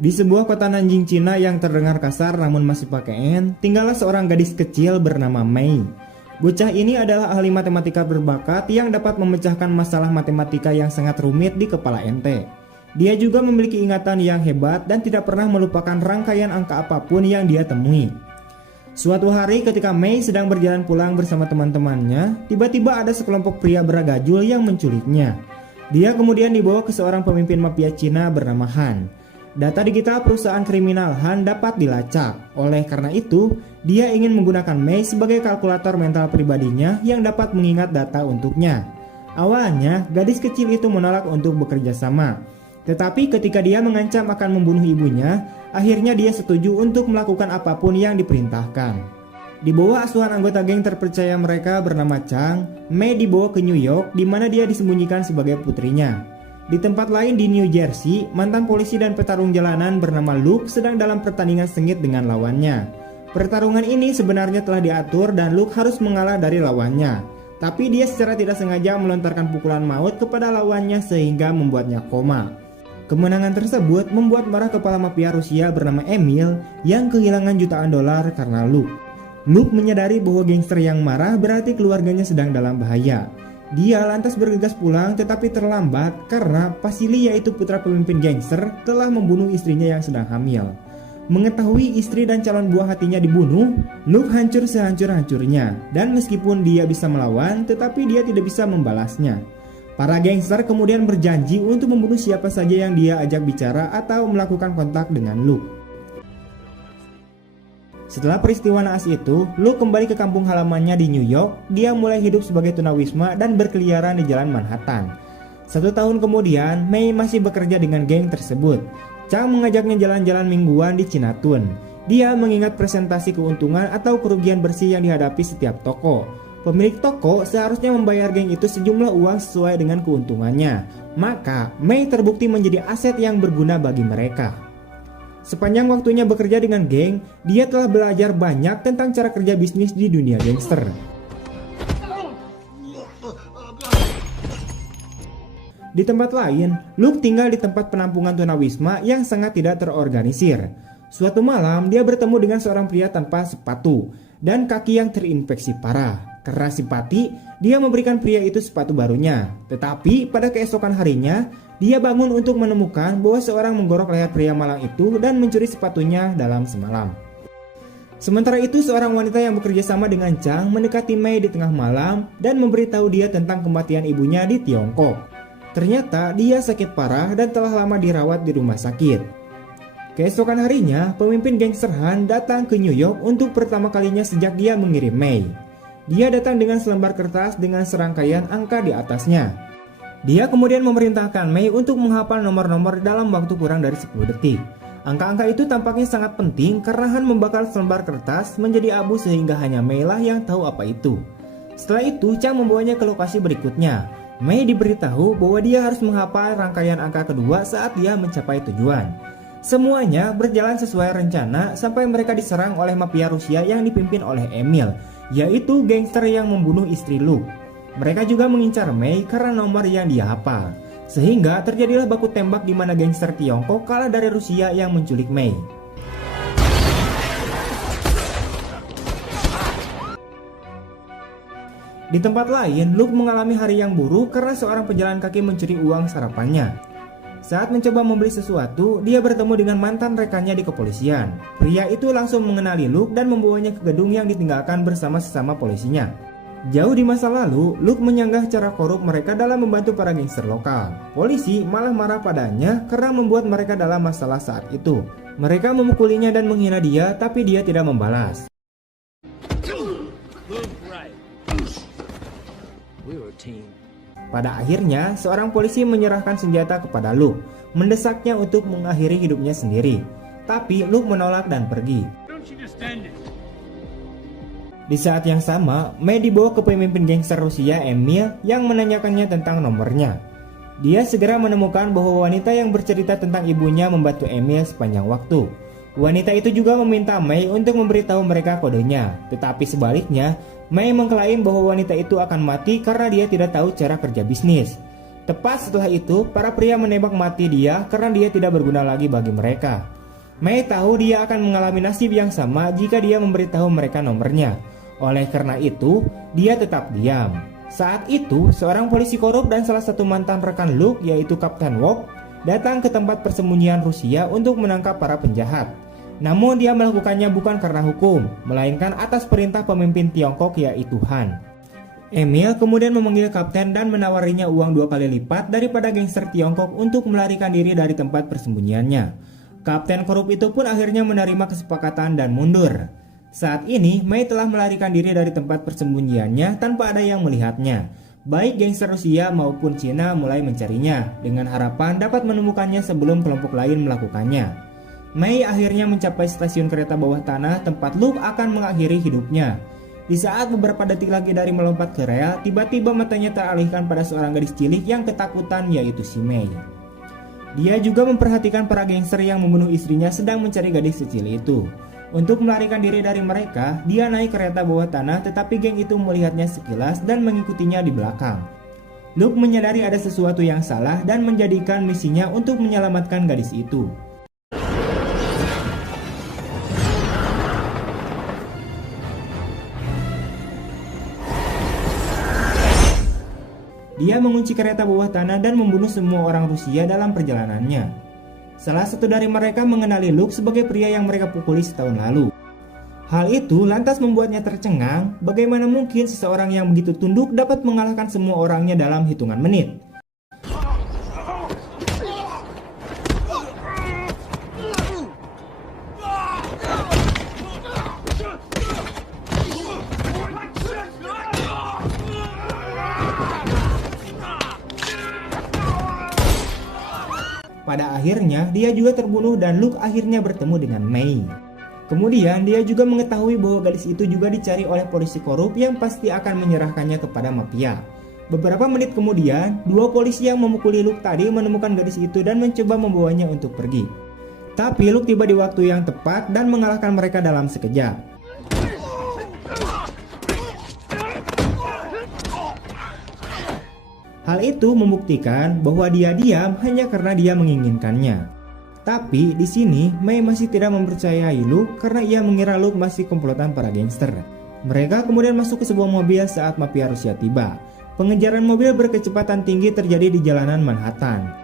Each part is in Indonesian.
Di sebuah kota Nanjing, Cina yang terdengar kasar namun masih pakai N, tinggallah seorang gadis kecil bernama Mei. Bocah ini adalah ahli matematika berbakat yang dapat memecahkan masalah matematika yang sangat rumit di kepala ente. Dia juga memiliki ingatan yang hebat dan tidak pernah melupakan rangkaian angka apapun yang dia temui. Suatu hari ketika Mei sedang berjalan pulang bersama teman-temannya, tiba-tiba ada sekelompok pria beragajul yang menculiknya. Dia kemudian dibawa ke seorang pemimpin mafia Cina bernama Han. Data digital perusahaan kriminal Han dapat dilacak. Oleh karena itu, dia ingin menggunakan Mei sebagai kalkulator mental pribadinya yang dapat mengingat data untuknya. Awalnya, gadis kecil itu menolak untuk bekerja sama. Tetapi ketika dia mengancam akan membunuh ibunya, akhirnya dia setuju untuk melakukan apapun yang diperintahkan. Di bawah asuhan anggota geng terpercaya mereka bernama Chang, Mei dibawa ke New York di mana dia disembunyikan sebagai putrinya. Di tempat lain di New Jersey, mantan polisi dan petarung jalanan bernama Luke sedang dalam pertandingan sengit dengan lawannya. Pertarungan ini sebenarnya telah diatur dan Luke harus mengalah dari lawannya. Tapi dia secara tidak sengaja melontarkan pukulan maut kepada lawannya sehingga membuatnya koma. Kemenangan tersebut membuat marah kepala mafia Rusia bernama Emil yang kehilangan jutaan dolar karena Luke. Luke menyadari bahwa gangster yang marah berarti keluarganya sedang dalam bahaya. Dia lantas bergegas pulang tetapi terlambat karena Vasily yaitu putra pemimpin gangster telah membunuh istrinya yang sedang hamil. Mengetahui istri dan calon buah hatinya dibunuh, Luke hancur sehancur-hancurnya dan meskipun dia bisa melawan tetapi dia tidak bisa membalasnya. Para gangster kemudian berjanji untuk membunuh siapa saja yang dia ajak bicara atau melakukan kontak dengan Luke. Setelah peristiwa naas itu, Luke kembali ke kampung halamannya di New York. Dia mulai hidup sebagai tunawisma dan berkeliaran di jalan Manhattan. 1 tahun kemudian, Mei masih bekerja dengan geng tersebut. Chang mengajaknya jalan-jalan mingguan di Chinatown. Dia mengingat presentasi keuntungan atau kerugian bersih yang dihadapi setiap toko. Pemilik toko seharusnya membayar geng itu sejumlah uang sesuai dengan keuntungannya. Maka, Mei terbukti menjadi aset yang berguna bagi mereka. Sepanjang waktunya bekerja dengan geng, dia telah belajar banyak tentang cara kerja bisnis di dunia gangster. Di tempat lain, Luke tinggal di tempat penampungan tunawisma yang sangat tidak terorganisir. Suatu malam, dia bertemu dengan seorang pria tanpa sepatu dan kaki yang terinfeksi parah. Karena simpati, dia memberikan pria itu sepatu barunya. Tetapi pada keesokan harinya, dia bangun untuk menemukan bahwa seorang menggorok leher pria malang itu dan mencuri sepatunya dalam semalam. Sementara itu, seorang wanita yang bekerja sama dengan Chang mendekati Mei di tengah malam dan memberitahu dia tentang kematian ibunya di Tiongkok. Ternyata dia sakit parah dan telah lama dirawat di rumah sakit. Keesokan harinya, pemimpin gangster Han datang ke New York untuk pertama kalinya sejak dia mengirim Mei. Dia datang dengan selembar kertas dengan serangkaian angka di atasnya. Dia kemudian memerintahkan Mei untuk menghafal nomor-nomor dalam waktu kurang dari 10 detik. Angka-angka itu tampaknya sangat penting karena Han membakar selembar kertas menjadi abu sehingga hanya Mei lah yang tahu apa itu. Setelah itu, Chang membawanya ke lokasi berikutnya. Mei diberitahu bahwa dia harus menghafal rangkaian angka kedua saat dia mencapai tujuan. Semuanya berjalan sesuai rencana sampai mereka diserang oleh mafia Rusia yang dipimpin oleh Emil, yaitu gangster yang membunuh istri Luke. Mereka juga mengincar Mei karena nomor yang dia hafal. Sehingga terjadilah baku tembak di mana gangster Tiongkok kalah dari Rusia yang menculik Mei. Di tempat lain, Luke mengalami hari yang buruk karena seorang pejalan kaki mencuri uang sarapannya. Saat mencoba membeli sesuatu, dia bertemu dengan mantan rekannya di kepolisian. Pria itu langsung mengenali Luke dan membawanya ke gedung yang ditinggalkan bersama sesama polisinya. Jauh di masa lalu, Luke menyanggah cara korup mereka dalam membantu para gangster lokal. Polisi malah marah padanya karena membuat mereka dalam masalah saat itu. Mereka memukulinya dan menghina dia, tapi dia tidak membalas. Pada akhirnya, seorang polisi menyerahkan senjata kepada Luke, mendesaknya untuk mengakhiri hidupnya sendiri. Tapi Luke menolak dan pergi. Di saat yang sama, Mei dibawa ke pemimpin gangster Rusia Emil yang menanyakannya tentang nomornya. Dia segera menemukan bahwa wanita yang bercerita tentang ibunya membantu Emil sepanjang waktu. Wanita itu juga meminta Mei untuk memberitahu mereka kodenya. Tetapi sebaliknya, Mei mengklaim bahwa wanita itu akan mati karena dia tidak tahu cara kerja bisnis. Tepat setelah itu, para pria menembak mati dia karena dia tidak berguna lagi bagi mereka. Mei tahu dia akan mengalami nasib yang sama jika dia memberitahu mereka nomornya. Oleh karena itu, dia tetap diam. Saat itu, seorang polisi korup dan salah satu mantan rekan Luke, yaitu Kapten Wok, datang ke tempat persembunyian Rusia untuk menangkap para penjahat. Namun dia melakukannya bukan karena hukum, melainkan atas perintah pemimpin Tiongkok, yaitu Han. Emil kemudian memanggil kapten dan menawarinya uang 2 kali lipat daripada gangster Tiongkok untuk melarikan diri dari tempat persembunyiannya. Kapten korup itu pun akhirnya menerima kesepakatan dan mundur. Saat ini, Mei telah melarikan diri dari tempat persembunyiannya tanpa ada yang melihatnya. Baik gangster Rusia maupun Cina mulai mencarinya, dengan harapan dapat menemukannya sebelum kelompok lain melakukannya. Mei akhirnya mencapai stasiun kereta bawah tanah tempat Luke akan mengakhiri hidupnya. Di saat beberapa detik lagi dari melompat ke rel, tiba-tiba matanya teralihkan pada seorang gadis cilik yang ketakutan, yaitu si Mei. Dia juga memperhatikan para gangster yang membunuh istrinya sedang mencari gadis kecil itu. Untuk melarikan diri dari mereka, dia naik kereta bawah tanah, tetapi geng itu melihatnya sekilas dan mengikutinya di belakang. Luke menyadari ada sesuatu yang salah dan menjadikan misinya untuk menyelamatkan gadis itu. Dia mengunci kereta bawah tanah dan membunuh semua orang Rusia dalam perjalanannya. Salah satu dari mereka mengenali Luke sebagai pria yang mereka pukuli setahun lalu. Hal itu lantas membuatnya tercengang, bagaimana mungkin seseorang yang begitu tunduk dapat mengalahkan semua orangnya dalam hitungan menit. Pada akhirnya, dia juga terbunuh dan Luke akhirnya bertemu dengan Mei. Kemudian, dia juga mengetahui bahwa gadis itu juga dicari oleh polisi korup yang pasti akan menyerahkannya kepada mafia. Beberapa menit kemudian, 2 polisi yang memukuli Luke tadi menemukan gadis itu dan mencoba membawanya untuk pergi. Tapi Luke tiba di waktu yang tepat dan mengalahkan mereka dalam sekejap. Hal itu membuktikan bahwa dia diam hanya karena dia menginginkannya. Tapi di sini Mei masih tidak mempercayai Luke karena ia mengira Luke masih komplotan para gangster. Mereka kemudian masuk ke sebuah mobil saat mafia Rusia tiba. Pengejaran mobil berkecepatan tinggi terjadi di jalanan Manhattan.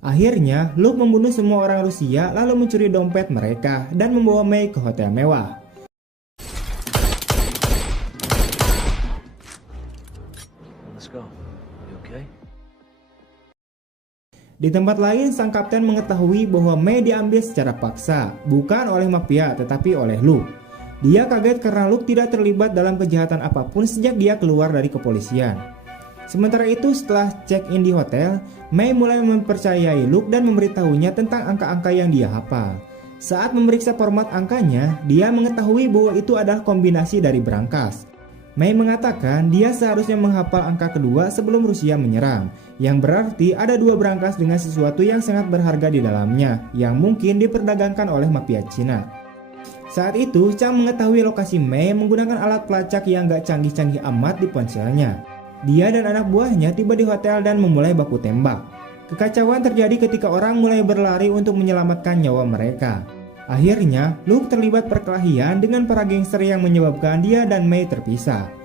Akhirnya, Luke membunuh semua orang Rusia lalu mencuri dompet mereka dan membawa Mei ke hotel mewah. Let's go. You okay? Di tempat lain, sang kapten mengetahui bahwa Mei diambil secara paksa, bukan oleh mafia tetapi oleh Luke. Dia kaget karena Luke tidak terlibat dalam kejahatan apapun sejak dia keluar dari kepolisian. Sementara itu, setelah check-in di hotel, Mei mulai mempercayai Luke dan memberitahunya tentang angka-angka yang dia hafal. Saat memeriksa format angkanya, dia mengetahui bahwa itu adalah kombinasi dari brankas. Mei mengatakan dia seharusnya menghafal angka kedua sebelum Rusia menyerang, yang berarti ada 2 brankas dengan sesuatu yang sangat berharga di dalamnya, yang mungkin diperdagangkan oleh mafia Cina. Saat itu, Chang mengetahui lokasi Mei menggunakan alat pelacak yang gak canggih-canggih amat di ponselnya. Dia dan anak buahnya tiba di hotel dan memulai baku tembak. Kekacauan terjadi ketika orang mulai berlari untuk menyelamatkan nyawa mereka. Akhirnya, Luke terlibat perkelahian dengan para gangster yang menyebabkan dia dan Mei terpisah.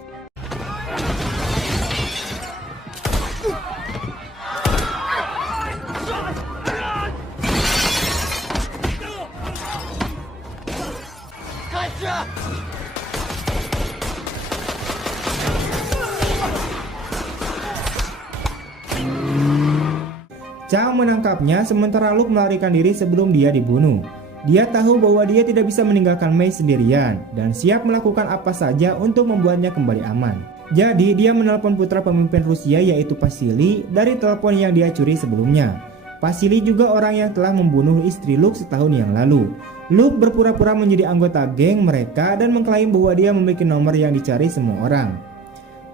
Chang menangkapnya sementara Luke melarikan diri sebelum dia dibunuh. Dia tahu bahwa dia tidak bisa meninggalkan Mei sendirian dan siap melakukan apa saja untuk membuatnya kembali aman. Jadi dia menelpon putra pemimpin Rusia yaitu Vasily dari telepon yang dia curi sebelumnya. Vasily juga orang yang telah membunuh istri Luke setahun yang lalu. Luke berpura-pura menjadi anggota geng mereka dan mengklaim bahwa dia memiliki nomor yang dicari semua orang.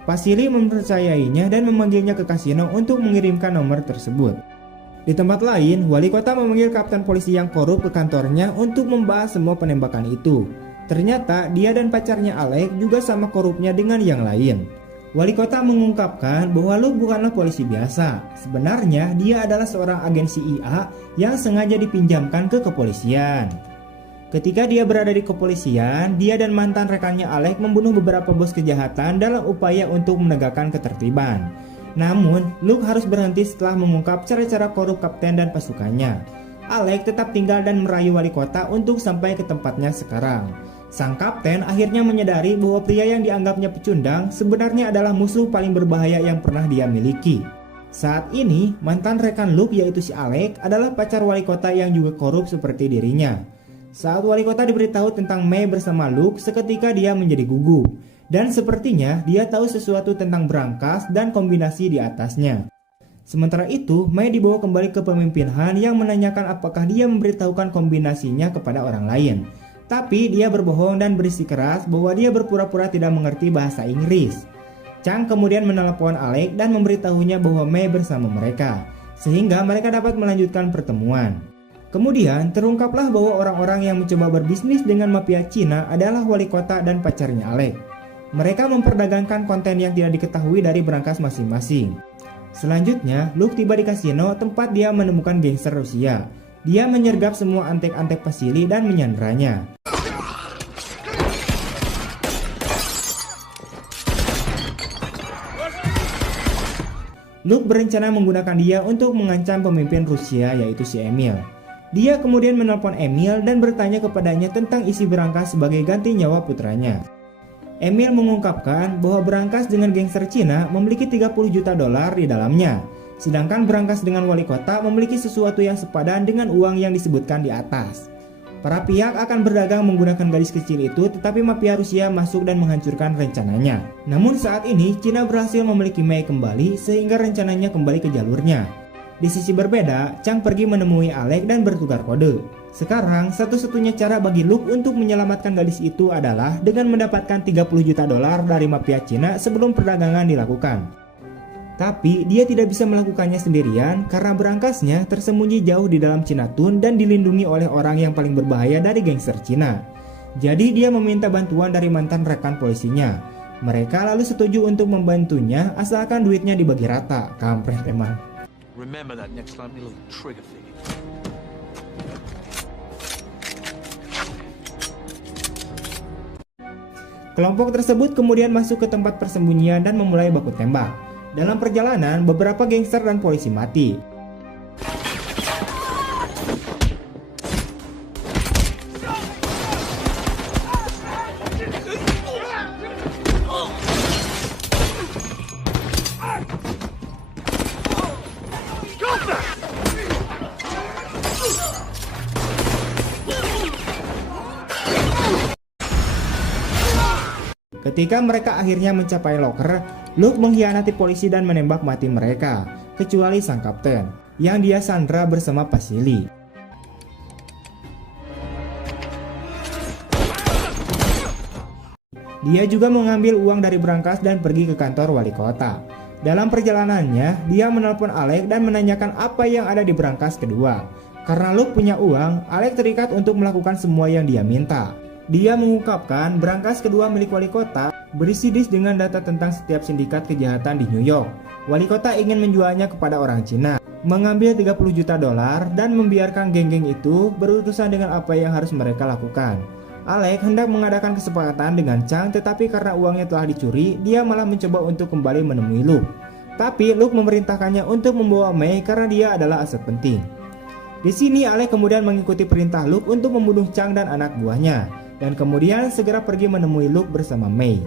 Vasily mempercayainya dan memanggilnya ke kasino untuk mengirimkan nomor tersebut. Di tempat lain, wali kota memanggil kapten polisi yang korup ke kantornya untuk membahas semua penembakan itu. Ternyata dia dan pacarnya Alec juga sama korupnya dengan yang lain. Wali kota mengungkapkan bahwa Luke bukanlah polisi biasa. Sebenarnya dia adalah seorang agen CIA yang sengaja dipinjamkan ke kepolisian. Ketika dia berada di kepolisian, dia dan mantan rekannya Alec membunuh beberapa bos kejahatan dalam upaya untuk menegakkan ketertiban. Namun, Luke harus berhenti setelah mengungkap cara-cara korup kapten dan pasukannya. Alec tetap tinggal dan merayu wali kota untuk sampai ke tempatnya sekarang. Sang kapten akhirnya menyadari bahwa pria yang dianggapnya pecundang sebenarnya adalah musuh paling berbahaya yang pernah dia miliki. Saat ini, mantan rekan Luke yaitu si Alec adalah pacar wali kota yang juga korup seperti dirinya. Saat wali kota diberitahu tentang May bersama Luke, seketika dia menjadi gugup. Dan sepertinya dia tahu sesuatu tentang brankas dan kombinasi di atasnya. Sementara itu, May dibawa kembali ke pemimpinan yang menanyakan apakah dia memberitahukan kombinasinya kepada orang lain. Tapi dia berbohong dan bersikeras bahwa dia berpura-pura tidak mengerti bahasa Inggris. Chang kemudian menelepon Alec dan memberitahunya bahwa May bersama mereka, sehingga mereka dapat melanjutkan pertemuan. Kemudian terungkaplah bahwa orang-orang yang mencoba berbisnis dengan mafia Cina adalah wali kota dan pacarnya Alec. Mereka memperdagangkan konten yang tidak diketahui dari brankas masing-masing. Selanjutnya, Luke tiba di kasino tempat dia menemukan gangster Rusia. Dia menyergap semua antek-antek Vasily dan menyanderanya. Luke berencana menggunakan dia untuk mengancam pemimpin Rusia yaitu si Emil. Dia kemudian menelpon Emil dan bertanya kepadanya tentang isi berangkas sebagai ganti nyawa putranya. Emil mengungkapkan bahwa berangkas dengan gangster Cina memiliki 30 juta dolar di dalamnya, sedangkan berangkas dengan wali kota memiliki sesuatu yang sepadan dengan uang yang disebutkan di atas. Para pihak akan berdagang menggunakan gadis kecil itu, tetapi mafia Rusia masuk dan menghancurkan rencananya. Namun saat ini Cina berhasil memiliki May kembali sehingga rencananya kembali ke jalurnya. Di sisi berbeda, Chang pergi menemui Alec dan bertukar kode. Sekarang, satu-satunya cara bagi Luke untuk menyelamatkan gadis itu adalah dengan mendapatkan 30 juta dolar dari mafia Cina sebelum perdagangan dilakukan. Tapi, dia tidak bisa melakukannya sendirian karena berangkasnya tersembunyi jauh di dalam Chinatown dan dilindungi oleh orang yang paling berbahaya dari gangster Cina. Jadi, dia meminta bantuan dari mantan rekan polisinya. Mereka lalu setuju untuk membantunya asalkan duitnya dibagi rata. Kampret emang. Remember that next time, you little trigger finger. Kelompok tersebut kemudian masuk ke tempat persembunyian dan memulai baku tembak. Dalam perjalanan, beberapa gangster dan polisi mati. Ketika mereka akhirnya mencapai loker, Luke mengkhianati polisi dan menembak mati mereka, kecuali sang kapten, yang dia sandra bersama Vasily. Dia juga mengambil uang dari brankas dan pergi ke kantor wali kota. Dalam perjalanannya, dia menelpon Alec dan menanyakan apa yang ada di brankas kedua. Karena Luke punya uang, Alec terikat untuk melakukan semua yang dia minta. Dia mengungkapkan brankas kedua milik wali kota berisi disk dengan data tentang setiap sindikat kejahatan di New York. Wali kota ingin menjualnya kepada orang Cina, mengambil 30 juta dolar dan membiarkan geng-geng itu berurusan dengan apa yang harus mereka lakukan. Alec hendak mengadakan kesepakatan dengan Chang, tetapi karena uangnya telah dicuri, dia malah mencoba untuk kembali menemui Luke. Tapi Luke memerintahkannya untuk membawa May karena dia adalah aset penting. Di sini Alec kemudian mengikuti perintah Luke untuk membunuh Chang dan anak buahnya, dan kemudian segera pergi menemui Luke bersama May.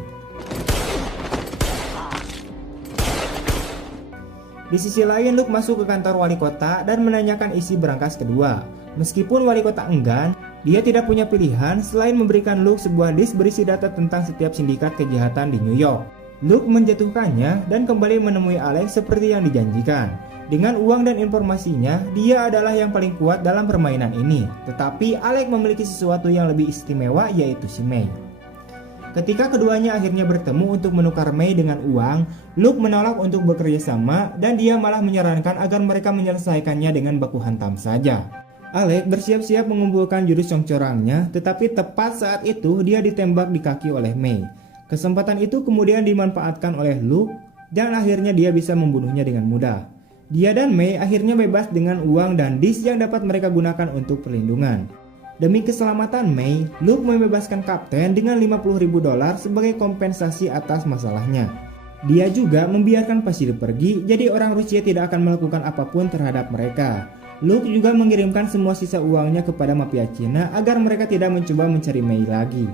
Di sisi lain, Luke masuk ke kantor wali kota dan menanyakan isi berangkas kedua. Meskipun wali kota enggan, dia tidak punya pilihan selain memberikan Luke sebuah disk berisi data tentang setiap sindikat kejahatan di New York. Luke menjatuhkannya dan kembali menemui Alex seperti yang dijanjikan. Dengan uang dan informasinya, dia adalah yang paling kuat dalam permainan ini. Tetapi Alex memiliki sesuatu yang lebih istimewa, yaitu si May. Ketika keduanya akhirnya bertemu untuk menukar Mei dengan uang, Luke menolak untuk bekerja sama dan dia malah menyarankan agar mereka menyelesaikannya dengan baku hantam saja. Alec bersiap-siap mengumpulkan jurus congcorangnya, tetapi tepat saat itu dia ditembak di kaki oleh Mei. Kesempatan itu kemudian dimanfaatkan oleh Luke dan akhirnya dia bisa membunuhnya dengan mudah. Dia dan Mei akhirnya bebas dengan uang dan disk yang dapat mereka gunakan untuk perlindungan. Demi keselamatan Mei, Luke membebaskan Kapten dengan $50.000 sebagai kompensasi atas masalahnya. Dia juga membiarkan pasir pergi, jadi orang Rusia tidak akan melakukan apapun terhadap mereka. Luke juga mengirimkan semua sisa uangnya kepada mafia Cina agar mereka tidak mencoba mencari Mei lagi.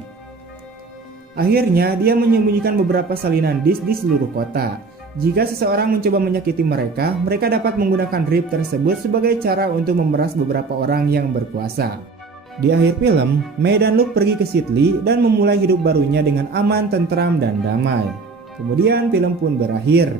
Akhirnya, dia menyembunyikan beberapa salinan disk di seluruh kota. Jika seseorang mencoba menyakiti mereka, mereka dapat menggunakan rip tersebut sebagai cara untuk memeras beberapa orang yang berkuasa. Di akhir film, Mei dan Luke pergi ke Sydney dan memulai hidup barunya dengan aman, tentram, dan damai. Kemudian film pun berakhir.